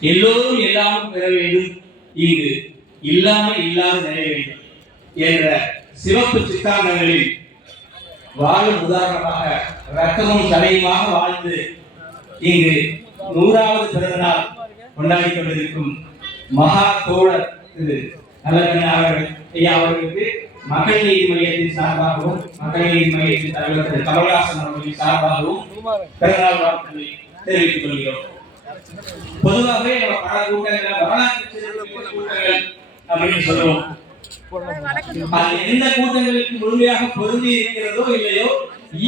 எல்லோரும் எல்லாமும் பெற வேண்டும். இங்கு இல்லாமல் இல்லாத நிறைய வேண்டும் என்ற சிவப்பு சித்தாந்தங்களில் வாழும் உதாரணமாக ரத்தமும் தலையுமாக வாழ்ந்து இங்கு நூறாவது பிறந்தநாள் கொண்டாடி கொண்டிருக்கும் மகா தோழர் திரு நல்லகண்ண அவர்கள் ஐயா அவர்களுக்கு மக்கள் நீதி மையத்தின் சார்பாகவும் மக்கள் நீதி மையத்தின் தலைவர் திரு கமல்ஹாசன் அவர்களின் சார்பாகவும் பிறந்தநாள் வாழ்த்துக்களை தெரிவித்துக் கொள்கிறோம். பொதுவாகவே பல கூட்டங்கள் வரலாற்று அப்படின்னு சொல்லுவோம் அது எந்த கூட்டங்களுக்கு முழுமையாக பொருந்தி இருக்கிறதோ இல்லையோ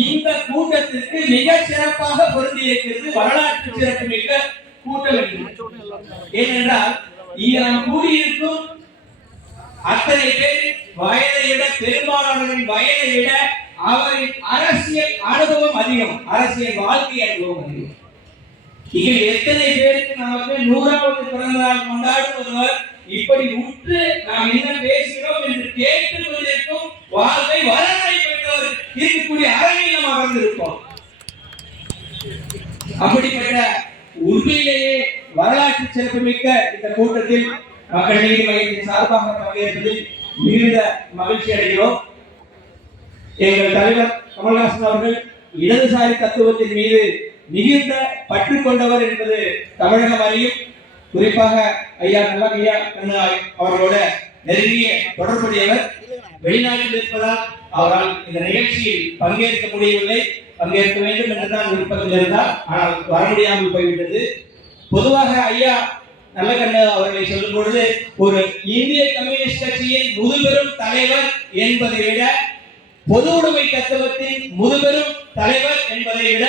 இந்த கூட்டத்திற்கு மிக சிறப்பாக பொருந்தி இருக்கிறது வரலாற்று சிறப்புமிக்க கூட்டம் ஏனென்றால் இங்கே நாம் கூடியிருக்கும் அத்தனை பேர் வயதை விட பெரும்பாலானவரின் வயதை விட அவரின் அரசியல் அனுபவம் அதிகம். அரசியல் வாழ்க்கை அனுபவம் அதிகம். இதில் எத்தனை பேருக்கு நமக்கு நூறாவது பிறந்த நாள் கொண்டாடும் இப்படி உற்று நாம் என்ன பேசுகிறோம் என்று கேட்டுக் கொண்டிருக்கும் வாழ்வை வரலாறை பெற்றவர் இருக்கக்கூடிய அரங்கில் நாம் அமர்ந்திருப்போம். அப்படிப்பட்ட உண்மையிலேயே வரலாற்று சிறப்புமிக்க இந்த கூட்டத்தில் மக்கள் நீதி மையத்தின் சார்பாக பங்கேற்பதில் மிகுந்த மகிழ்ச்சி அடைகிறோம். எங்கள் தலைவர் கமல்ஹாசன் அவர்கள் இடதுசாரி தத்துவத்தின் மீது மிகுந்த பற்று கொண்டவர் என்பது தமிழகம் அறியும். குறிப்பாக ஐயா நல்ல ஐயா கண்ணு அவர்களோட நெருங்கிய தொடர்புடையவர். வெளிநாட்டில் இருப்பதால் அவரால் இந்த நிகழ்ச்சியில் பங்கேற்க முடியவில்லை. பங்கேற்க வேண்டும் என்றுதான் விருப்பத்தில் இருந்தார். ஆனால் வர முடியாமல் போய்விட்டது. பொதுவாக ஐயா நல்லகண்ணு அவர்களை சொல்லும் பொழுது ஒரு இந்திய கம்யூனிஸ்ட் கட்சியின் முதுபெரும் தலைவர் என்பதை விட பொது உடைமை தத்துவத்தின் முதுபெரும் தலைவர் என்பதை விட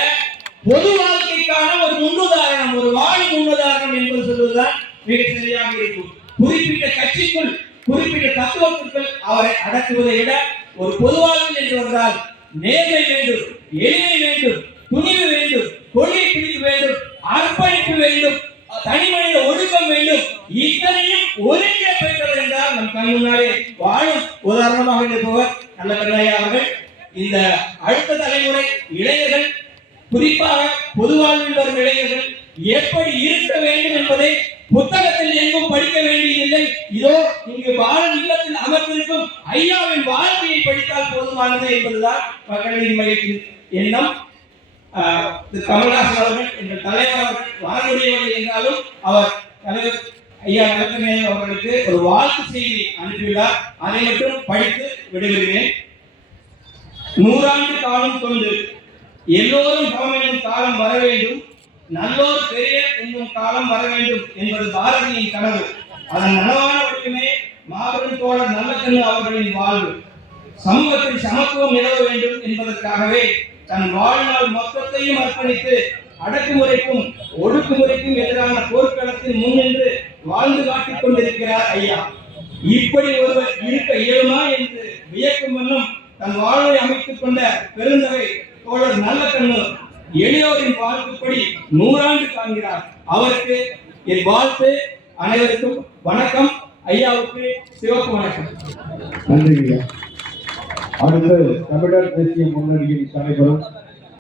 பொது வாழ்க்கைக்கான ஒரு முன்னுதாரணம் ஒரு வாழ் முன்னுதாரணம் என்பது சொல்வதுதான் மிக சரியாக இருக்கும். குறிப்பிட்ட கட்சிக்குள் குறிப்பிட்ட தத்துவத்திற்குள் அவரை அடக்குவதை விட ஒரு பொது வாழ்வில் என்று வந்தால் நேர்மை வேண்டும் எளிமை வேண்டும் துணிவு வேண்டும் கொள்கை பிடிப்பு வேண்டும் அர்ப்பணிப்பு வேண்டும் தனிமனித ஒழுக்கம் வேண்டும். இத்தனையும் ஒருங்கே பெற்றவர் என்றால் நம் கண் முன்னாலே வாழும். உதாரணமாக இருப்பவர் நல்ல கண்ணையா அவர்கள். இந்த அடுத்த தலைமுறை இளைஞர்கள் குறிப்பாக பொது வாழ்வில் வரும் இளைஞர்கள் எப்படி இருக்க வேண்டும் என்பதை புத்தகத்தில் எங்கும் படிக்க வேண்டியதில்லை. இதோ இங்கு பாலன் இல்லத்தில் அமர்ந்திருக்கும் ஐயாவின் வாழ்க்கையை படித்தால் போதுமானது என்பதுதான் மக்கள் மையத்தின் எண்ணம். ஆஹ் கமல்ஹாசன் அவர்கள் எங்கள் தலைவர் அவர்கள் என்றாலும் அவர் தலைவர் ஐயா நலக்கண்ணே அவர்களுக்கு ஒரு வாழ்த்து செய்தி அனுப்பியுள்ளார். அதை மட்டும் படித்து விடுகிறேன் நூறாண்டு காலம் கொண்டு எல்லோரும் சமமெனும் காலம் வர வேண்டும். நல்லோர் பெரிய என்னும் காலம் வர வேண்டும் என்பது பாரதியின் கனவு. அதன் நனவான மட்டுமே மாபெரும் தோழர் நல்லக்கண்ணு அவர்களின் வாழ்வு. சமூகத்தில் சமத்துவம் நிலவ வேண்டும் என்பதற்காகவே தன் வாழ்நாள் மொத்தத்தையும் அர்ப்பணித்து அடக்குமுறைக்கும் ஒடுக்குமுறைக்கும் எதிரான போர்க்களத்தில் முன்னின்று வாழ்ந்து காட்டிக் கொண்டிருக்கிறார் ஐயா. இப்படி ஒருவர் இருக்க இயலுமா என்று வியக்கும் வண்ணம் தன் வாழ்வை அமைத்துக் கொண்ட பெருந்தகை தோழர் நல்லக்கண்ணு எளியோரின் வாழ்க்கைப்படி நூறாண்டு காண்கிறார். அவருக்கு என் வாழ்த்து. அனைவருக்கும் வணக்கம். ஐயாவுக்கு சிவப்பு வணக்கம். நன்றி அடுத்து தமிழர் தேசிய முன்னணியின் தலைவரும்